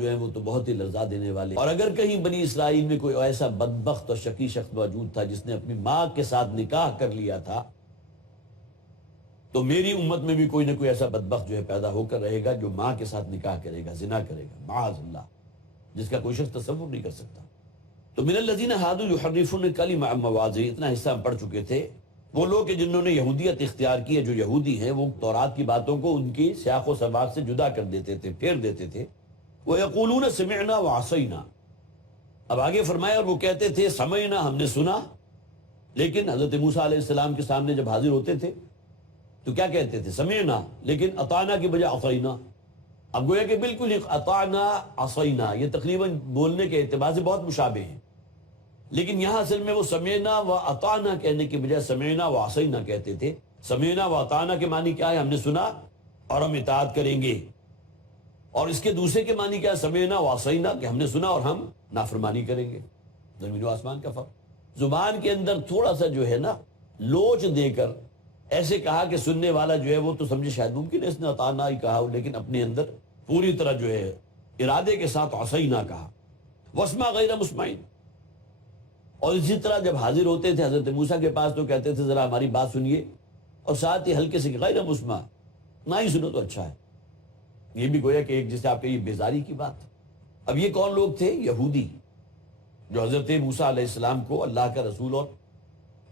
جو ہیں وہ تو بہت ہی لرزا دینے والے. اور اگر کہیں بنی اسرائیل میں کوئی ایسا بدبخت اور شقی شخص موجود تھا جس نے اپنی ماں کے ساتھ نکاح کر لیا تھا، تو میری امت میں بھی کوئی نہ کوئی ایسا بدبخت جو ہے پیدا ہو کر رہے گا جو ماں کے ساتھ نکاح کرے گا، زنا کرے گا، معاذ اللہ، جس کا کوئی شخص تصور نہیں کر سکتا. تو من الذین ھادوا یحرفون الکلم عن مواضعہ، اتنا حصہ ہم پڑھ چکے تھے. وہ لوگ کہ جنہوں نے یہودیت اختیار کی ہے، جو یہودی ہیں، وہ تورات کی باتوں کو ان کی سیاق و سباق سے جدا کر دیتے تھے، پھیر دیتے تھے. وَيَقُولُونَ سَمِعْنَا وَعَصَيْنَا، اب آگے فرمایا اور وہ کہتے تھے سمعنا، ہم نے سنا. لیکن حضرت موسیٰ علیہ السلام کے سامنے جب حاضر ہوتے تھے تو کیا کہتے تھے؟ سمعنا، لیکن اطعنا کی بجائے عصینا. اب گویا کہ بالکل اطعنا عصینا یہ تقریباً بولنے کے اعتبار سے بہت مشابہ ہیں، لیکن یہاں اصل میں وہ سمعنا و اطعنا کہنے کی بجائے سمعنا و عصینا کہتے تھے. سمعنا و اطعنا کے معنی کیا ہے؟ ہم نے سنا اور ہم اطاعت کریں گے. اور اس کے دوسرے کے معنی کیا ہے؟ سمعنا و عصینا، کہ ہم نے سنا اور ہم نافرمانی کریں گے. زمین و آسمان کا فرق. زبان کے اندر تھوڑا سا جو ہے نا لوچ دے کر ایسے کہا کہ سننے والا جو ہے وہ تو سمجھے شاید ممکن ہے اس نے اطعنا ہی کہا ہو، لیکن اپنے اندر پوری طرح جو ہے ارادے کے ساتھ عصینا کہا. واسمع غیر مسمع، اور اسی طرح جب حاضر ہوتے تھے حضرت موسیٰ کے پاس تو کہتے تھے ذرا ہماری بات سنیے، اور ساتھ ہی ہلکے سے غیر مسمع، نہ ہی سنو تو اچھا ہے. یہ بھی گویا کہ ایک جیسے آپ کے یہ بیزاری کی بات. اب یہ کون لوگ تھے؟ یہودی، جو حضرت موسیٰ علیہ السلام کو اللہ کا رسول اور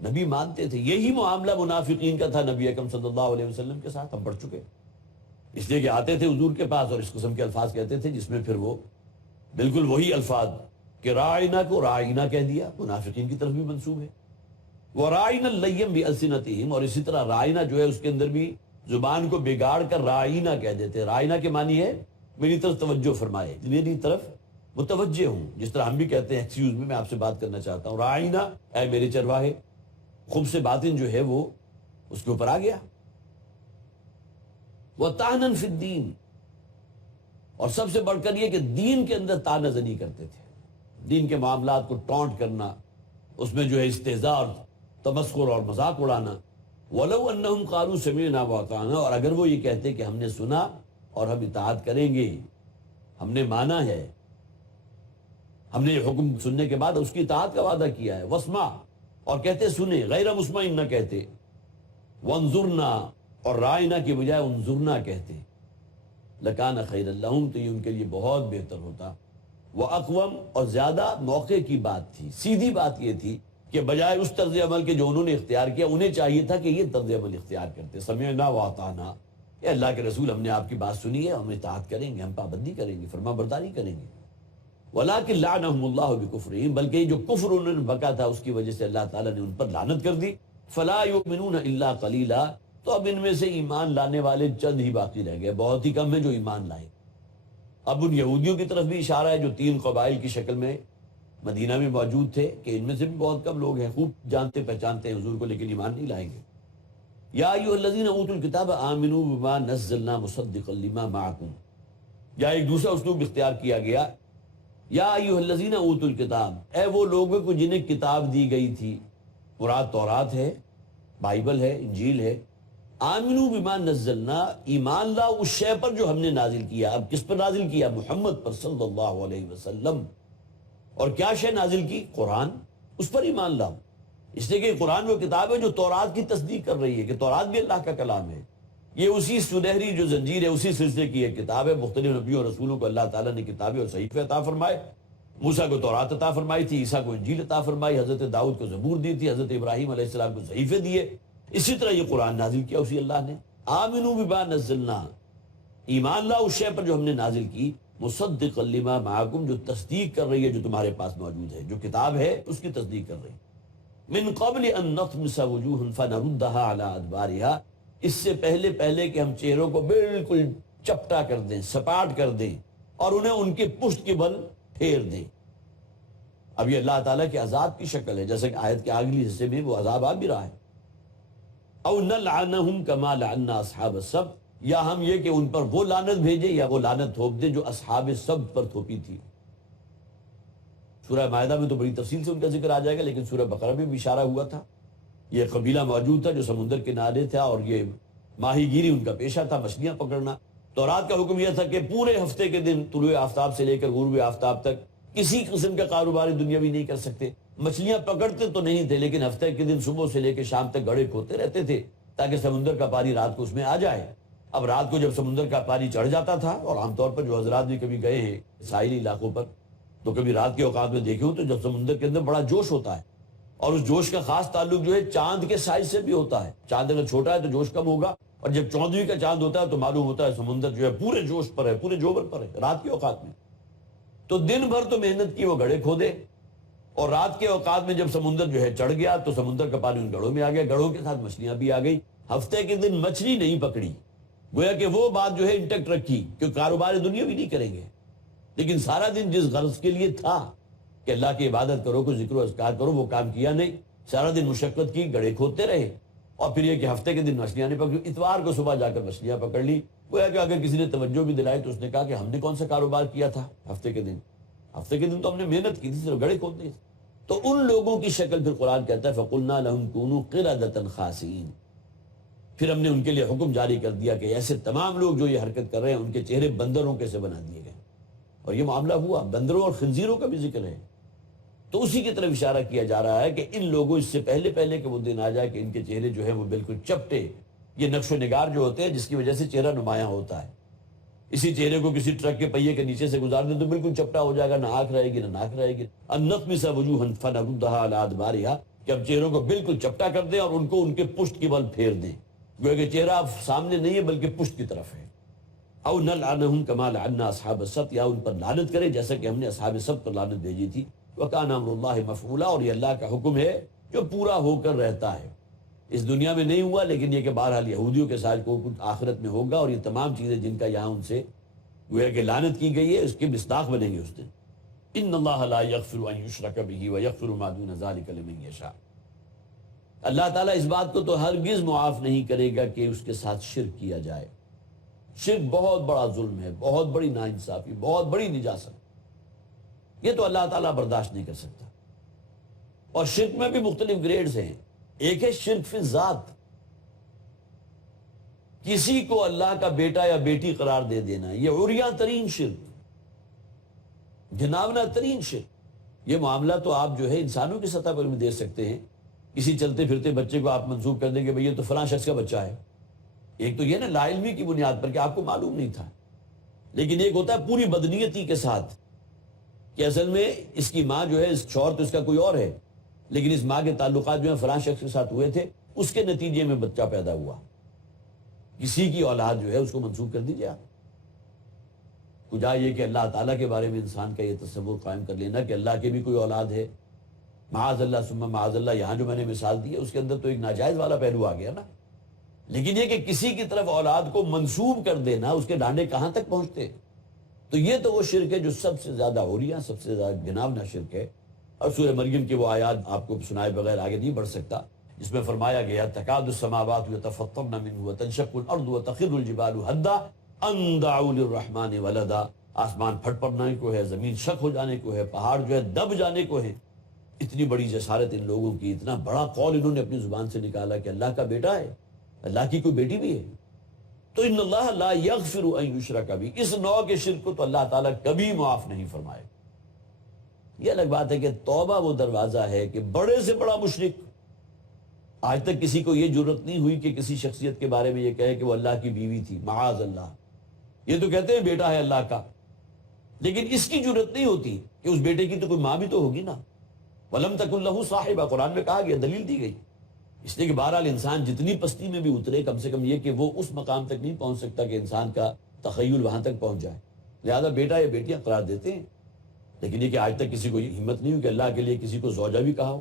نبی مانتے تھے. یہی معاملہ منافقین کا تھا نبی اکرم صلی اللہ علیہ وسلم کے ساتھ، ہم پڑھ چکے. اس لیے کہ آتے تھے حضور کے پاس اور اس قسم کے الفاظ کہتے تھے جس میں پھر وہ بالکل وہی الفاظ کہ رائنا کو رائنا کہہ دیا، منافقین کی طرف بھی منسوب ہے. وَرَائِنَا اللَّيِّمْ بِأَلْسِنَتِهِمْ، اور اسی طرح رائنا جو ہے اس کے اندر بھی زبان کو بگاڑ کر رائنا کہہ دیتے. رائنا کے معنی ہے میری طرف توجہ فرمائے، میری طرف متوجہ ہوں، جس طرح ہم بھی کہتے ہیں ایکسکیوز میں آپ سے بات کرنا چاہتا ہوں. رائنا، اے میرے چرواہے. خوب سے باطن جو ہے وہ اس کے اوپر آ گیا. وَطَعْنًا فِي الدِّينِ، اور سب سے بڑھ کر یہ کہ دین کے اندر طعنہ زنی کرتے تھے، دین کے معاملات کو ٹونٹ کرنا، اس میں جو ہے استہزاء اور تمسخر اور مذاق اڑانا. وَلَوْ أَنَّهُمْ قَالُوا سَمِعْنَا وَأَطَعْنَا، اور اگر وہ یہ کہتے کہ ہم نے سنا اور ہم اطاعت کریں گے، ہم نے مانا ہے، ہم نے حکم سننے کے بعد اس کی اطاعت کا وعدہ کیا ہے. وَاسْمَعْ، اور کہتے سنیں، غیر مسمع نہ کہتے. وَانظُرْنَا، اور رائنا کی بجائے انظرنا کہتے. لَكَانَ خَيْرًا لَهُمْ، تو یہ ان کے لیے بہت بہتر ہوتا. وَأَقْوَمْ، اور زیادہ موقع کی بات تھی، سیدھی بات یہ تھی کہ بجائے اس طرز عمل کے جو انہوں نے اختیار کیا، انہیں چاہیے تھا کہ یہ طرز عمل اختیار کرتے. سمعنا وَأَطَعْنَا، اے اللہ کے رسول ہم نے آپ کی بات سنی ہے، ہم اطاعت کریں گے، ہم پابندی کریں گے، فرما برداری کریں گے. وَلَٰكِن لَعْنَهُمُ اللَّهُ بِكُفْرِهِمْ، بلکہ یہ جو کفر انہوں نے بکا تھا اس کی وجہ سے اللہ تعالیٰ نے ان پر لعنت کر دی. فَلَا يُؤْمِنُونَ إِلَّا قَلِيلًا، تو اب ان میں سے ایمان لانے والے چند ہی باقی رہ گئے، بہت ہی کم ہیں جو ایمان لائے. اب ان یہودیوں کی طرف بھی اشارہ ہے جو 3 قبائل کی شکل میں مدینہ میں موجود تھے، کہ ان میں سے بھی بہت کم لوگ ہیں خوب جانتے پہچانتے ہیں حضور کو لیکن ایمان نہیں لائیں گے. یا ایھا الذین اوتوا الکتاب آمنوا بما نزلنا مصدقا لما معکم، یا ایک دوسرا اسلوب اختیار کیا گیا، یا ایھا الذین اوتوا الکتاب، اے وہ لوگوں کو جنہیں کتاب دی گئی تھی، مراد تورات ہے، بائبل ہے، انجیل ہے. آمنوا بما نزلنا، ایمان لاؤ اس شے پر جو ہم نے نازل کیا. اب کس پر نازل کیا؟ محمد پر صلی اللہ علیہ وسلم. اور کیا شے نازل کی؟ قرآن. اس پر ایمان لاؤ، اس لیے کہ قرآن وہ کتاب ہے جو تورات کی تصدیق کر رہی ہے کہ تورات بھی اللہ کا کلام ہے. یہ اسی سنہری جو زنجیر ہے، اسی سلسلے کی ایک کتاب ہے. مختلف نبیوں اور رسولوں کو اللہ تعالیٰ نے کتابیں اور صحیفے عطا فرمائے. موسیٰ کو تورات عطا فرمائی تھی، عیسیٰ کو انجیل عطا فرمائی، حضرت داؤد کو زبور دی تھی، حضرت ابراہیم علیہ السلام کو صحیفے دیے. اسی طرح یہ قرآن نازل کیا اسی اللہ نے. آمنوا بما نزلنا، ایمان لاؤ اس شے پر جو ہم نے نازل کی، مصدقا لما معکم، جو تصدیق کر رہی ہے جو تمہارے پاس موجود ہے، جو کتاب ہے اس کی تصدیق کر رہی ہے. من قبل ان نطمس وجوہا فنردها على ادبارها، اس سے پہلے کہ ہم چہروں کو بالکل چپٹا کر دیں، سپاٹ کر دیں اور انہیں ان کے پشت کے بل پھیر دیں. اب یہ اللہ تعالیٰ کے عذاب کی شکل ہے، جیسے کہ آیت کے اگلی حصے میں وہ عذاب آ بھی رہا ہے. او نلعنہم کما لعنا اصحاب السبت، یا ہم یہ کہ ان پر وہ لعنت بھیجے یا وہ لعنت تھوپ دے جو اصحاب سبت پر تھوپی تھی. سورہ مائدہ میں تو بڑی تفصیل سے ان کا ذکر آ جائے گا، لیکن سورہ بقرہ میں بھی اشارہ ہوا تھا. یہ قبیلہ موجود تھا جو سمندر کنارے تھا اور یہ ماہی گیری ان کا پیشہ تھا، مچھلیاں پکڑنا. تو رات کا حکم یہ تھا کہ پورے ہفتے کے دن طلوع آفتاب سے لے کر غروب آفتاب تک کسی قسم کا کاروبار دنیاوی نہیں کر سکتے. مچھلیاں پکڑتے تو نہیں تھے لیکن ہفتے کے دن صبح سے لے کے شام تک گڑھے کھوتے رہتے تھے تاکہ سمندر کا پانی رات کو اس میں آ جائے. اب رات کو جب سمندر کا پانی چڑھ جاتا تھا، اور عام طور پر جو حضرات بھی کبھی گئے ہیں ساحلی علاقوں پر تو کبھی رات کے اوقات میں دیکھے ہوں تو جب سمندر کے اندر بڑا جوش ہوتا ہے، اور اس جوش کا خاص تعلق جو ہے چاند کے سائز سے بھی ہوتا ہے. چاند اگر چھوٹا ہے تو جوش کم ہوگا، اور جب 14ویں کا چاند ہوتا ہے تو معلوم ہوتا ہے سمندر جو ہے پورے جوش پر ہے، پورے جوبر پر ہے رات کے اوقات میں. تو دن بھر تو محنت کی وہ گڑھے کھودے، اور رات کے اوقات میں جب سمندر جو ہے چڑھ گیا تو سمندر کا پانی ان گڑھوں میں آ گیا، گڑھوں کے ساتھ مچھلیاں بھی آ گئی. ہفتے کے دن مچھلی نہیں پکڑی، گویا کہ وہ بات جو ہے انٹیکٹ رکھی کہ کاروبار دنیا بھی نہیں کریں گے، لیکن سارا دن جس غرض کے لیے تھا کہ اللہ کی عبادت کرو، کوئی ذکر و اذکار کرو، وہ کام کیا نہیں. سارا دن مشقت کی، گڑھے کھودتے رہے، اور پھر یہ کہ ہفتے کے دن مچھلیاں نہیں پکڑی. اتوار کو صبح جا کر مچھلیاں پکڑ لی. گویا کہ اگر کسی نے توجہ بھی دلائی تو اس نے کہا کہ ہم نے کون سا کاروبار کیا تھا ہفتے کے دن تو ہم نے محنت کی تھی، صرف گڑھے کھودنے تھے. تو ان لوگوں کی شکل پھر قرآن کہتا ہے فَقُلْنَا لَهُمْ كُونُوا قِرَدَةً خَاسِئِينَ. پھر ہم نے ان کے لیے حکم جاری کر دیا کہ ایسے تمام لوگ جو یہ حرکت کر رہے ہیں ان کے چہرے بندروں کے سے بنا دیے گئے. اور یہ معاملہ ہوا، بندروں اور خنزیروں کا بھی ذکر ہے. تو اسی کی طرف اشارہ کیا جا رہا ہے کہ ان لوگوں اس سے پہلے کہ وہ دن آ جائے کہ ان کے چہرے جو ہیں وہ بالکل چپٹے، یہ نقش و نگار جو ہوتے ہیں جس کی وجہ سے چہرہ نمایاں ہوتا ہے. اسی چہرے کو کسی ٹرک کے پہیے کے نیچے سے گزار دیں تو بالکل چپٹا ہو جائے گا، نہ آنکھ رہے گی نہ ناک رہے گی. النطمس وجوہا فنردھا علی ادبارہا، کہ اب چہروں کو بالکل چپٹا کر دیں اور ان کو ان کے پشت کی بل پھیر دیں، گویا کہ چہرہ اب سامنے نہیں ہے بلکہ پشت کی طرف ہے. او نلعنہم کما لعنا اصحاب السبت، یا ان پر لعنت کرے جیسا کہ ہم نے اصحاب سبت پر لعنت بھیجی تھی. وکان امر اللہ مفعولا، اور یہ اللہ کا حکم ہے جو پورا ہو کر رہتا ہے. اس دنیا میں نہیں ہوا لیکن یہ کہ بہرحال یہودیوں کے ساتھ کو کچھ آخرت میں ہوگا، اور یہ تمام چیزیں جن کا یہاں ان سے گویا کہ لعنت کی گئی ہے اس کے مصداق بنیں گے اس دن. ان اللہ لا یغفر ان یشرک بہ ویغفر ما دون ذلک لمن یشاء. اللہ تعالیٰ اس بات کو تو ہرگز معاف نہیں کرے گا کہ اس کے ساتھ شرک کیا جائے. شرک بہت بڑا ظلم ہے، بہت بڑی ناانصافی، بہت بڑی نجاست. یہ تو اللہ تعالیٰ برداشت نہیں کر سکتا. اور شرک میں بھی مختلف گریڈز ہیں. ایک ہے شرک فی ذات، کسی کو اللہ کا بیٹا یا بیٹی قرار دے دینا، یہ عریاں ترین شرک، گھناونا ترین شرک. یہ معاملہ تو آپ جو ہے انسانوں کی سطح پر بھی دیکھ سکتے ہیں. کسی چلتے پھرتے بچے کو آپ منسوب کر دیں گے بھئی یہ تو فلاں شخص کا بچہ ہے. ایک تو یہ نا لا علمی کی بنیاد پر کہ آپ کو معلوم نہیں تھا، لیکن ایک ہوتا ہے پوری بدنیتی کے ساتھ کہ اصل میں اس کی ماں جو ہے، اس شوہر تو اس کا کوئی اور ہے، لیکن اس ماں کے تعلقات جو ہیں فلاں شخص کے ساتھ ہوئے تھے، اس کے نتیجے میں بچہ پیدا ہوا. کسی کی اولاد جو ہے اس کو منسوب کر دیجیے آپ. کجا یہ کہ اللہ تعالیٰ کے بارے میں انسان کا یہ تصور قائم کر لینا کہ اللہ کے بھی کوئی اولاد ہے. معاذ اللہ ثم معاذ اللہ، یہاں جو میں نے مثال دی ہے اس کے اندر تو ایک ناجائز والا پہلو آ گیا نا. لیکن یہ کہ کسی کی طرف اولاد کو منسوب کر دینا، اس کے ڈانڈے کہاں تک پہنچتے. تو یہ تو وہ شرک ہے جو سب سے زیادہ عریاں، سب سے زیادہ گھناونا شرک ہے. اور سورہ مریم کی وہ آیات آپ کو سنائے بغیر آگے نہیں بڑھ سکتا جس میں فرمایا گیا تکاد السماوات یتفطرن منہ وتنشق الارض وتخر الجبال هدا ان دعوا للرحمن ولدا. آسمان پھٹ پڑنے کو ہے، زمین شک ہو جانے کو ہے، پہاڑ جو ہے دب جانے کو ہے. اتنی بڑی جسارت ان لوگوں کی، اتنا بڑا قول انہوں نے اپنی زبان سے نکالا کہ اللہ کا بیٹا ہے، اللہ کی کوئی بیٹی بھی ہے. تو ان اللہ لا یغفر ان یشرک بہ، اس نوع کے شرک کو تو اللہ تعالیٰ کبھی معاف نہیں فرمائے. یہ الگ بات ہے کہ توبہ وہ دروازہ ہے کہ بڑے سے بڑا مشرک، آج تک کسی کو یہ جرت نہیں ہوئی کہ کسی شخصیت کے بارے میں یہ کہے کہ وہ اللہ کی بیوی تھی، معاذ اللہ. یہ تو کہتے ہیں بیٹا ہے اللہ کا، لیکن اس کی جرت نہیں ہوتی کہ اس بیٹے کی تو کوئی ماں بھی تو ہوگی نا. وَلَمْ تَكُنْ لَهُ صَاحِبَةٌ، قرآن میں کہا گیا، دلیل دی گئی. اس لیے کہ بہرحال انسان جتنی پستی میں بھی اترے، کم سے کم یہ کہ وہ اس مقام تک نہیں پہنچ سکتا کہ انسان کا تخیل وہاں تک پہنچ جائے. لہذا بیٹا یا بیٹیاں قرار دیتے ہیں، لیکن یہ کہ آج تک کسی کو یہ ہمت نہیں ہوئی کہ اللہ کے لیے کسی کو زوجہ بھی کہا ہو.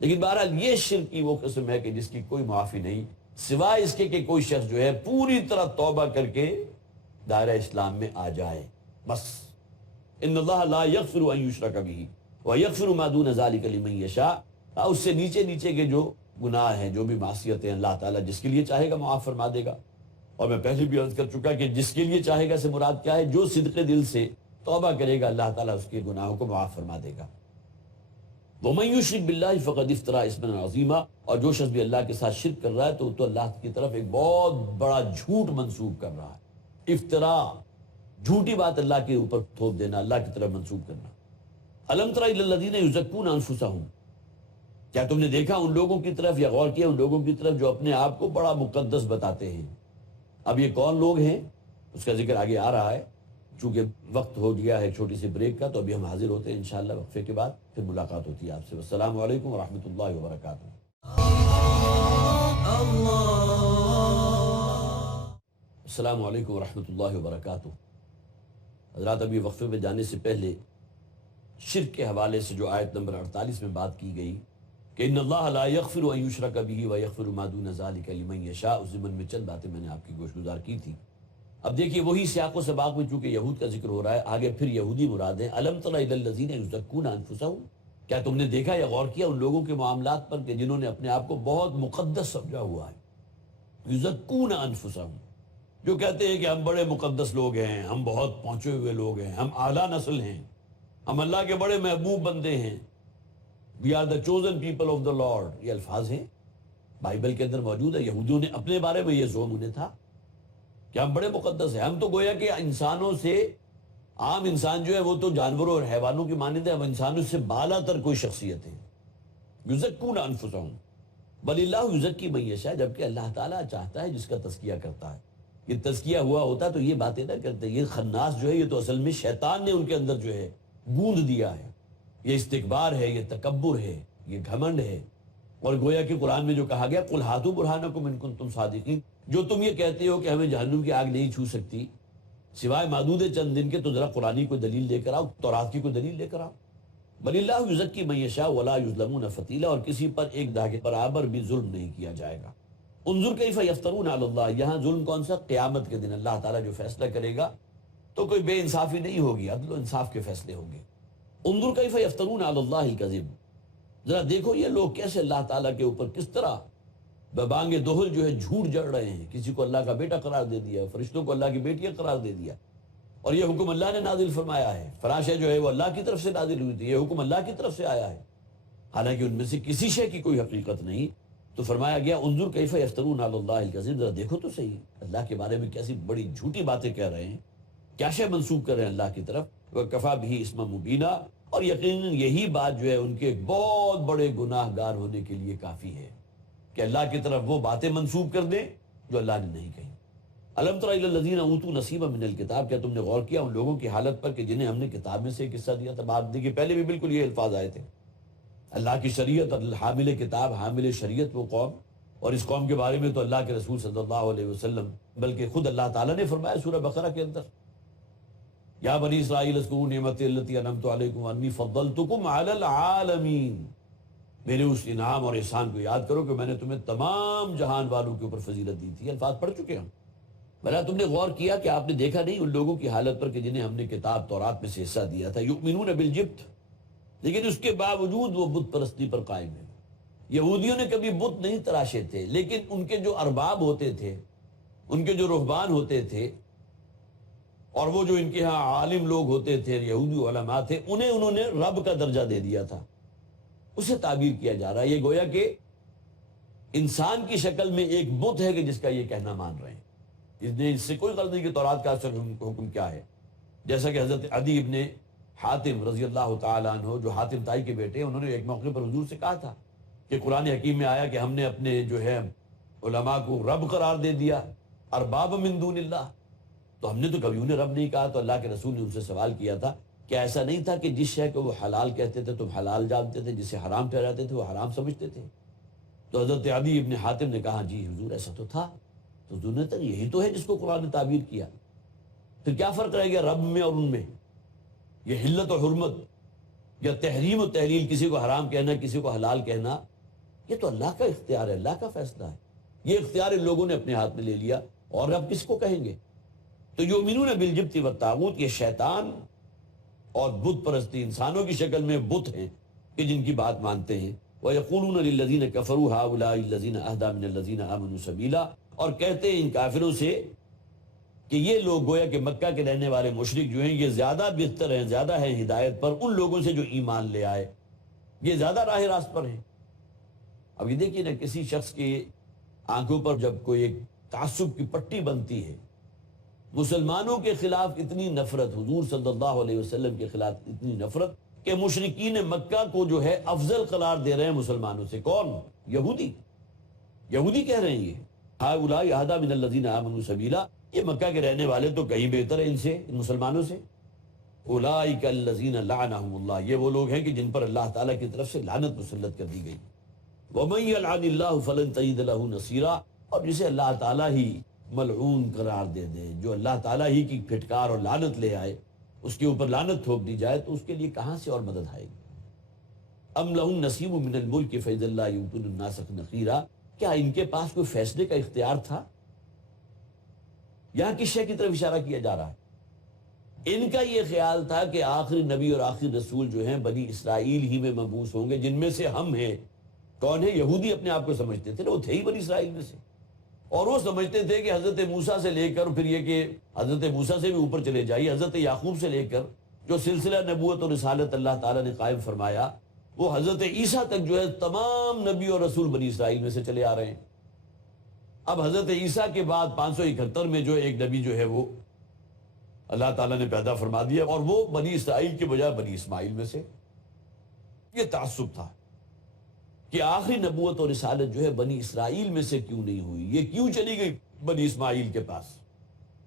لیکن بہرحال یہ شرک کی وہ قسم ہے کہ جس کی کوئی معافی نہیں، سوائے اس کے کہ کوئی شخص جو ہے پوری طرح توبہ کر کے دائرہ اسلام میں آ جائے. بس ان اللہ لا یغفر ان یشرک بہ ویغفر ما دون ذلک لمن یشاء. اس سے نیچے نیچے کے جو گناہ ہیں، جو بھی معصیتیں، اللہ تعالیٰ جس کے لیے چاہے گا معاف فرما دے گا. اور میں پہلے بھی عرض کر چکا کہ جس کے لیے چاہے گا سے مراد کیا ہے، جو صدق دل سے توبہ کرے گا اللہ تعالیٰ اس کے گناہوں کو معاف فرما دے گا. وَمَن يُشْرِكْ بِاللَّهِ فَقَدِ افْتَرَىٰ إِثْمًا عَظِيمًا، اور جو شخص بھی اللہ کے ساتھ شرک کر رہا ہے تو اللہ کی طرف ایک بہت بڑا جھوٹ منسوب کر رہا ہے. افترا، جھوٹی بات اللہ کے اوپر تھوپ دینا، اللہ کی طرف منسوب کرنا. الم تر الی الذین یزکون انفسہم، کیا تم نے دیکھا ان لوگوں کی طرف یا غور کیا ان لوگوں کی طرف جو اپنے آپ کو بڑا مقدس بتاتے ہیں؟ اب یہ کون لوگ ہیں اس کا ذکر آگے آ رہا ہے. چونکہ وقت ہو گیا ہے چھوٹی سی بریک کا، تو ابھی ہم حاضر ہوتے ہیں انشاءاللہ وقفے کے بعد، پھر ملاقات ہوتی ہے آپ سے. السلام علیکم ورحمۃ اللہ وبرکاتہ. السلام علیکم ورحمۃ اللہ وبرکاتہ. حضرات، ابھی وقفے میں جانے سے پہلے شرک کے حوالے سے جو آیت نمبر 48 میں بات کی گئی کہ ان اللہ لا یغفر ان یشرک بہ ویغفر ما دون ذلک لمن یشاء، اس ضمن میں چند باتیں میں نے آپ کی گوش گزار کی تھی. اب دیکھیے وہی سیاق و سباق میں چونکہ یہود کا ذکر ہو رہا ہے، آگے پھر یہودی مراد ہیں. الم تر الی الذین یزکون انفسہم، کیا تم نے دیکھا یا غور کیا ان لوگوں کے معاملات پر کہ جنہوں نے اپنے آپ کو بہت مقدس سمجھا ہوا ہے. یزکون انفسہم، جو کہتے ہیں کہ ہم بڑے مقدس لوگ ہیں، ہم بہت پہنچے ہوئے لوگ ہیں، ہم اعلیٰ نسل ہیں، ہم اللہ کے بڑے محبوب بندے ہیں. We are the chosen people of the Lord. یہ الفاظ ہیں بائبل کے اندر موجود ہے. یہودیوں نے اپنے بارے میں یہ زعم انہیں تھا کہ ہم بڑے مقدس ہیں. ہم تو گویا کہ انسانوں سے، عام انسان جو ہے وہ تو جانوروں اور حیوانوں کی مانند ہے، ہم انسانوں سے بالا تر کوئی شخصیت ہے. یزکون انفسہم بل اللہ یزکی من یشاء، جبکہ اللہ تعالیٰ چاہتا ہے جس کا تزکیہ کرتا ہے. یہ تزکیہ ہوا ہوتا تو یہ باتیں نہ کرتے. یہ خناس جو ہے یہ تو اصل میں شیطان نے ان کے اندر جو ہے گوند دیا ہے. یہ استکبار ہے، یہ تکبر ہے، یہ گھمنڈ ہے. اور گویا کہ قرآن میں جو کہا گیا قل ہاتوا برہانکم ان کنتم صادقین، جو تم یہ کہتے ہو کہ ہمیں جہنم کی آگ نہیں چھو سکتی سوائے معدود چند دن کے، تو ذرا قرآن کی کوئی دلیل لے کر آؤ، تورات کی کوئی دلیل لے کر آؤ. بل اللہ یزکی من یشاء ولا یظلمون فتیلا، اور کسی پر ایک دھاگے برابر بھی ظلم نہیں کیا جائے گا. انظر کیف یفترون علی اللہ، یہاں ظلم کون سا؟ قیامت کے دن اللہ تعالیٰ جو فیصلہ کرے گا تو کوئی بے انصافی نہیں ہوگی، عدل و انصاف کے فیصلے ہوں گے. انظر کیف یفترون علی اللہ الکذب، ذرا دیکھو یہ لوگ کیسے اللہ تعالیٰ کے اوپر کس طرح ببانگ دہل جو ہے جھوٹ جڑ رہے ہیں. کسی کو اللہ کا بیٹا قرار دے دیا، فرشتوں کو اللہ کی بیٹیاں قرار دے دیا، اور یہ حکم اللہ نے نازل فرمایا ہے. فراشیں جو ہے وہ اللہ کی طرف سے نازل ہوئی تھی، یہ حکم اللہ کی طرف سے آیا ہے، حالانکہ ان میں سے کسی شے کی کوئی حقیقت نہیں. تو فرمایا گیا انظر کیف یفترون علی اللہ الکذب، ذرا دیکھو تو صحیح اللہ کے بارے میں کیسی بڑی جھوٹی باتیں کہہ رہے ہیں، کیا شے منسوب کر رہے ہیں اللہ کی طرف. وکفیٰ بہ اسما مبینا، اور یقیناً یہی بات جو ہے ان کے ایک بہت بڑے گناہ گار ہونے کے لیے کافی ہے کہ اللہ کی طرف وہ باتیں منسوب کر دیں جو اللہ نے نہیں کہی. الم تر الی الذین اوتوا نصیبا من الکتاب، کیا تم نے غور کیا ان لوگوں کی حالت پر کہ جنہیں ہم نے کتاب میں سے ایک حصہ دیا تھا. بات دیکھیے پہلے بھی بالکل یہ الفاظ آئے تھے، اللہ کی شریعت اور حامل کتاب، حامل شریعت وہ قوم، اور اس قوم کے بارے میں تو اللہ کے رسول صلی اللہ علیہ وسلم بلکہ خود اللہ تعالیٰ نے فرمایا سورہ بقرہ کے اندر، یا بنی اسرائیل اذکروا نعمتی التی انعمت علیکم انی فضلتکم علی العالمین، میرے اس انعام اور احسان کو یاد کرو کہ میں نے تمہیں تمام جہان والوں کے اوپر فضیلت دی تھی. الفاظ پڑھ چکے ہم. بھلا تم نے غور کیا کہ آپ نے دیکھا نہیں ان لوگوں کی حالت پر کہ جنہیں ہم نے کتاب تورات میں سے حصہ دیا تھا، یؤمنون بالجبت، لیکن اس کے باوجود وہ بت پرستی پر قائم ہیں. یہودیوں نے کبھی بت نہیں تراشے تھے، لیکن ان کے جو ارباب ہوتے تھے، ان کے جو رہبان ہوتے تھے، اور وہ جو ان کے ہاں عالم لوگ ہوتے تھے، یہودی علماء تھے، انہوں نے رب کا درجہ دے دیا تھا. اسے تعبیر کیا جا رہا ہے یہ گویا کہ انسان کی شکل میں ایک بت ہے کہ جس کا یہ کہنا مان رہے ہیں. اس سے کوئی غرض نہیں کہ تورات کا اصل حکم کیا ہے. جیسا کہ حضرت عدی ابن حاتم رضی اللہ تعالیٰ عنہ جو حاتم طائی کے بیٹے، انہوں نے ایک موقع پر حضور سے کہا تھا کہ قرآن حکیم میں آیا کہ ہم نے اپنے جو ہے علماء کو رب قرار دے دیا، ارباب من دون اللہ. تو ہم نے تو کبھی انہیں رب نہیں کہا. تو اللہ کے رسول نے ان سے سوال کیا تھا کہ ایسا نہیں تھا کہ جس شے کو وہ حلال کہتے تھے تم حلال جانتے تھے، جسے حرام ٹھہراتے تھے وہ حرام سمجھتے تھے؟ تو حضرت عدی ابن حاتم نے کہا جی حضور ایسا تو تھا. تو حضور نے کہا یہی تو ہے جس کو قرآن نے تعبیر کیا، پھر کیا فرق رہ گیا رب میں اور ان میں؟ یہ حلت و حرمت یا تحریم و تحلیل، کسی کو حرام کہنا کسی کو حلال کہنا، یہ تو اللہ کا اختیار ہے، اللہ کا فیصلہ ہے. یہ اختیار ان لوگوں نے اپنے ہاتھ میں لے لیا، اور رب کس کو کہیں گے؟ تو یؤمنون بالجبت والطاغوت، یہ شیطان اور بت پرستی انسانوں کی شکل میں بت ہیں کہ جن کی بات مانتے ہیں. وَيَقُولُونَ لِلَّذِينَ كَفَرُوا هَؤُلَاءِ الَّذِينَ أَهْدَىٰ مِنَ الَّذِينَ آمَنُوا سَبِيلًا، اور کہتے ہیں ان کافروں سے کہ یہ لوگ گویا کہ مکہ کے رہنے والے مشرک جو ہیں یہ زیادہ بہتر ہیں، زیادہ ہیں ہدایت پر ان لوگوں سے جو ایمان لے آئے، یہ زیادہ راہ راست پر ہیں. اب یہ دیکھیے نا، کسی شخص کی آنکھوں پر جب کوئی ایک تعصب کی پٹی بنتی ہے مسلمانوں کے خلاف اتنی نفرت، حضور صلی اللہ علیہ وسلم کے خلاف اتنی نفرت کہ مشرکین مکہ کو جو ہے افضل قرار دے رہے ہیں مسلمانوں سے. کون؟ یہودی. یہودی کہہ رہے ہیں یہ ہؤلاء اہدی من الذین آمنوا سبیلا، یہ مکہ کے رہنے والے تو کہیں بہتر ہیں ان سے، ان مسلمانوں سے. اولئک الذین لعنہم اللہ، یہ وہ لوگ ہیں کہ جن پر اللہ تعالیٰ کی طرف سے لعنت مسلط کر دی گئی. ومن یلعن اللہ فلن تجد له نصیرا، اور جسے اللہ تعالیٰ ہی ملعون قرار دے دے، جو اللہ تعالیٰ ہی کی پھٹکار اور لعنت لے آئے، اس کے اوپر لعنت تھوپ دی جائے، تو اس کے لیے کہاں سے اور مدد آئے گی. ام لہم نصیب من الملک فاذا لا یؤتون الناس نقیرا، کیا ان کے پاس کوئی فیصلے کا اختیار تھا؟ یہاں کس شے کی طرف اشارہ کیا جا رہا ہے؟ ان کا یہ خیال تھا کہ آخری نبی اور آخری رسول جو ہیں بنی اسرائیل ہی میں مبعوث ہوں گے، جن میں سے ہم ہیں. کون ہے؟ یہودی اپنے آپ کو سمجھتے تھے نا، وہ تھے ہی بنی اسرائیل میں سے. اور وہ سمجھتے تھے کہ حضرت موسیٰ سے لے کر پھر یہ کہ حضرت موسیٰ سے بھی اوپر چلے جائیے، حضرت یعقوب سے لے کر جو سلسلہ نبوت اور رسالت اللہ تعالیٰ نے قائم فرمایا، وہ حضرت عیسیٰ تک جو ہے تمام نبی اور رسول بنی اسرائیل میں سے چلے آ رہے ہیں. اب حضرت عیسیٰ کے بعد 571 میں جو ایک نبی جو ہے وہ اللہ تعالیٰ نے پیدا فرما دیا، اور وہ بنی اسرائیل کے بجائے بنی اسماعیل میں سے. یہ تعصب تھا کہ آخری نبوت اور رسالت جو ہے بنی اسرائیل میں سے کیوں نہیں ہوئی، یہ کیوں چلی گئی بنی اسماعیل کے پاس.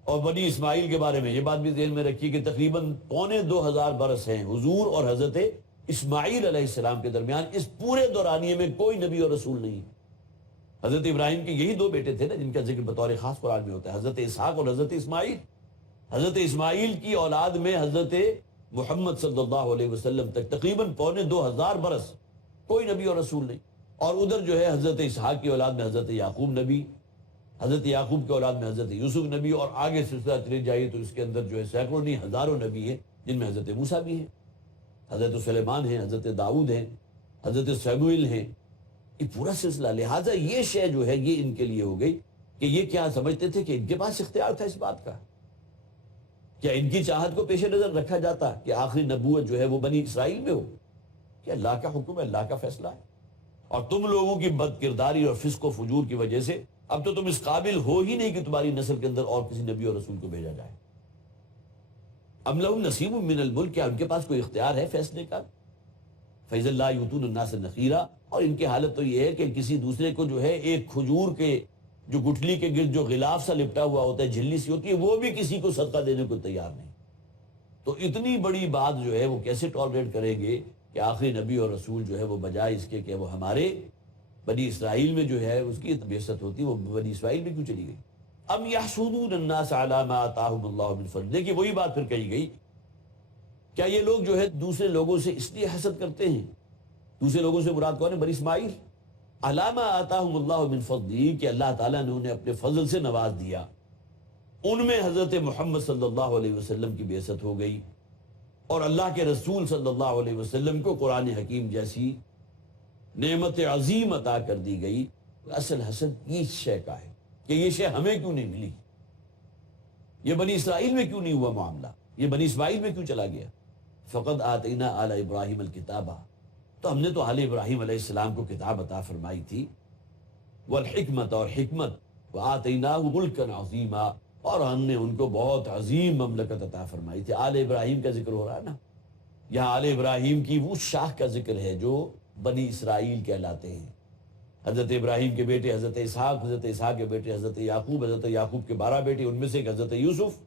اور بنی اسماعیل کے بارے میں یہ بات بھی ذہن میں رکھیے کہ تقریباً 2500 برس ہیں حضور اور حضرت اسماعیل علیہ السلام کے درمیان. اس پورے دورانیے میں کوئی نبی اور رسول نہیں. حضرت ابراہیم کے یہی دو بیٹے تھے نا جن کا ذکر بطور خاص قرآن میں ہوتا ہے، حضرت اسحاق اور حضرت اسماعیل. حضرت اسماعیل کی اولاد میں حضرت محمد صلی اللہ علیہ وسلم تک تقریباً 2500 برس کوئی نبی اور رسول نہیں. اور ادھر جو ہے حضرت اسحاق کی اولاد میں حضرت یعقوب نبی، حضرت یعقوب کی اولاد میں حضرت یوسف نبی، اور آگے سلسلہ چلے جائیے تو اس کے اندر جو ہے سینکڑوں نہیں ہزاروں نبی ہیں، جن میں حضرت موسیٰ بھی ہیں، حضرت سلیمان ہیں، حضرت داؤد ہیں، حضرت سموئیل ہیں. یہ پورا سلسلہ. لہٰذا یہ شے جو ہے یہ ان کے لیے ہو گئی کہ یہ کیا سمجھتے تھے کہ ان کے پاس اختیار تھا اس بات کا. کیا ان کی چاہت کو پیش نظر رکھا جاتا کہ آخری نبوت جو ہے وہ بنی اسرائیل میں ہو؟ کہ اللہ کا حکم ہے، اللہ کا فیصلہ ہے، اور تم لوگوں کی بد کرداری اور فسق و فجور کی وجہ سے اب تو تم اس قابل ہو ہی نہیں کہ تمہاری نسل کے اندر اور کسی نبی اور رسول کو بھیجا جائے. ام لہم نصیب من الملک، کیا ان کے پاس کوئی اختیار ہے فیصلے کا؟ فاذا لا یؤتون الناس نقیرا، اور ان کی حالت تو یہ ہے کہ کسی دوسرے کو جو ہے ایک کھجور کے جو گٹھلی کے گرد جو غلاف سا لپٹا ہوا ہوتا ہے، جھلی سی ہوتی ہے، وہ بھی کسی کو صدقہ دینے کو تیار نہیں. تو اتنی بڑی بات جو ہے وہ کیسے ٹالریٹ کریں گے کہ آخری نبی اور رسول جو ہے وہ بجائے اس کے کہ وہ ہمارے بنی اسرائیل میں جو ہے اس کی بعثت ہوتی، وہ بنی اسرائیل میں کیوں چلی گئی؟ ام یحسدون الناس علی ما آتاہم اللہ من فضل. دیکھیے وہی بات پھر کہی گئی، کیا یہ لوگ جو ہے دوسرے لوگوں سے اس لیے حسد کرتے ہیں؟ دوسرے لوگوں سے مراد کون ہے؟ بنی اسماعیل. علی ما آتاہم اللہ من فضل، کہ اللہ تعالیٰ نے انہیں اپنے فضل سے نواز دیا. ان میں حضرت محمد صلی اللہ علیہ وسلم کی بعثت ہو گئی، اور اللہ کے رسول صلی اللہ علیہ وسلم کو قرآن حکیم جیسی نعمت عظیم عطا کر دی گئی. اصل حسد اس شے کا ہے کہ یہ شے ہمیں کیوں نہیں ملی، یہ بنی اسرائیل میں کیوں نہیں ہوا معاملہ، یہ بنی اسماعیل میں کیوں چلا گیا. فقد آتینا آل ابراہیم الکتابہ، تو ہم نے تو آل ابراہیم علیہ السلام کو کتاب عطا فرمائی تھی، والحکمت، اور حکمت، وآتیناہ ملکا عظیما، اور ہم نے ان کو بہت عظیم مملکت عطا فرمائی تھی. آل ابراہیم کا ذکر ہو رہا ہے نا یہاں، آل ابراہیم کی وہ شاخ کا ذکر ہے جو بنی اسرائیل کہلاتے ہیں. حضرت ابراہیم کے بیٹے حضرت اسحاق، حضرت اسحاق کے بیٹے حضرت یعقوب، حضرت یعقوب کے 12 بیٹے، ان میں سے ایک حضرت یوسف،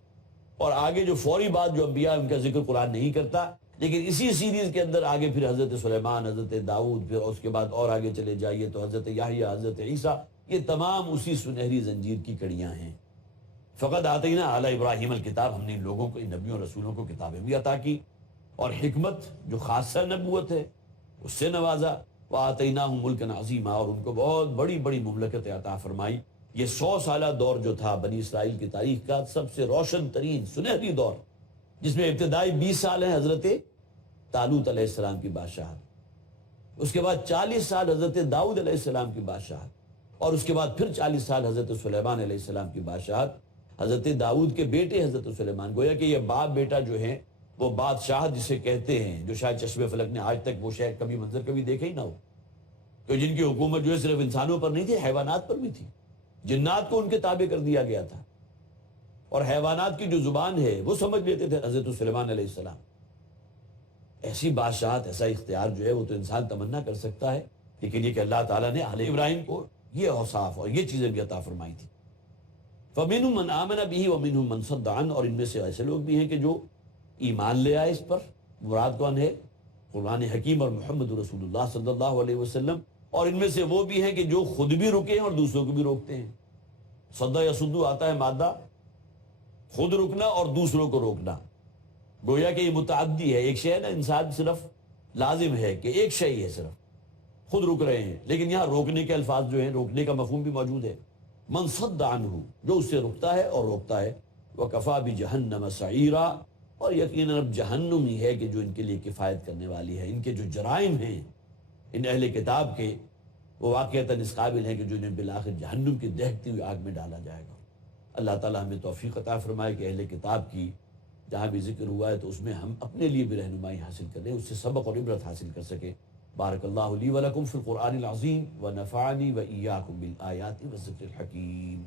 اور آگے جو فوری بات جو انبیاء ان کا ذکر قرآن نہیں کرتا، لیکن اسی سیریز کے اندر آگے پھر حضرت سلیمان، حضرت داؤد، پھر اس کے بعد اور آگے چلے جائیے تو حضرت یحییٰ، حضرت عیسیٰ، یہ تمام اسی سنہری زنجیر کی کڑیاں ہیں. فقط آتینا آل ابراہیم الکتاب، ہم نے ان لوگوں کو، ان نبیوں اور رسولوں کو کتابیں بھی عطا کی، اور حکمت جو خاصہ نبوت ہے اس سے نوازا. وآتیناہم ملکا عظیما، اور ان کو بہت بڑی بڑی مملکت عطا فرمائی. یہ 100 سالہ دور جو تھا بنی اسرائیل کی تاریخ کا سب سے روشن ترین سنہری دور، جس میں ابتدائی 20 سال ہیں حضرت طالوت علیہ السلام کی بادشاہت، اس کے بعد 40 سال حضرت داؤد علیہ السلام کی بادشاہت، اور اس کے بعد پھر 40 سال حضرت سلیمان علیہ السلام کی بادشاہت. حضرت داؤد کے بیٹے حضرت سلیمان، گویا کہ یہ باپ بیٹا جو ہیں وہ بادشاہ جسے کہتے ہیں، جو شاید چشم فلک نے آج تک وہ شاید کبھی منظر کبھی دیکھا ہی نہ ہو، تو جن کی حکومت جو ہے صرف انسانوں پر نہیں تھی، حیوانات پر بھی تھی، جنات کو ان کے تابع کر دیا گیا تھا. اور حیوانات کی جو زبان ہے وہ سمجھ لیتے تھے حضرت سلیمان علیہ السلام. ایسی بادشاہت، ایسا اختیار جو ہے وہ تو انسان تمنا کر سکتا ہے، لیکن یہ کہ اللہ تعالیٰ نے اہل ابراہیم کو یہ اوصاف اور یہ چیزیں بھی عطا فرمائی تھی. فَمِنْهُمْ مَنْ آمَنَ بِهِ وَمِنْهُمْ مَنْ صَدَّ عَنْهُ، اور ان میں سے ایسے لوگ بھی ہیں کہ جو ایمان لے آئے اس پر. مراد کون ہے؟ قرآن حکیم اور محمد رسول اللہ صلی اللہ علیہ وسلم. اور ان میں سے وہ بھی ہیں کہ جو خود بھی رکے ہیں اور دوسروں کو بھی روکتے ہیں. صد یصد آتا ہے مادہ، خود رکنا اور دوسروں کو روکنا. گویا کہ یہ متعدی ہے. ایک شے ہے نا، انسان صرف لازم ہے کہ ایک شے ہی ہے، صرف خود رک رہے ہیں، لیکن یہاں روکنے کے الفاظ جو ہیں، روکنے کا مفہوم بھی موجود ہے. من صد عنہ، جو اس سے رکتا ہے اور روکتا ہے. وکفا بجہنم سعیرا، اور یقیناً اب جہنم ہی ہے کہ جو ان کے لیے کفایت کرنے والی ہے. ان کے جو جرائم ہیں ان اہل کتاب کے، وہ واقعتاً اس قابل ہیں کہ جو انہیں بالآخر جہنم کی دہکتی ہوئی آگ میں ڈالا جائے گا. اللہ تعالیٰ ہمیں توفیق عطا فرمائے کہ اہل کتاب کی جہاں بھی ذکر ہوا ہے تو اس میں ہم اپنے لیے بھی رہنمائی حاصل کریں، اس سے سبق اور عبرت حاصل کر سکیں. بارک اللہ لی ولکم فی القرآن العظیم ونفعنی وإیاکم بالآیات والذکر الحکیم.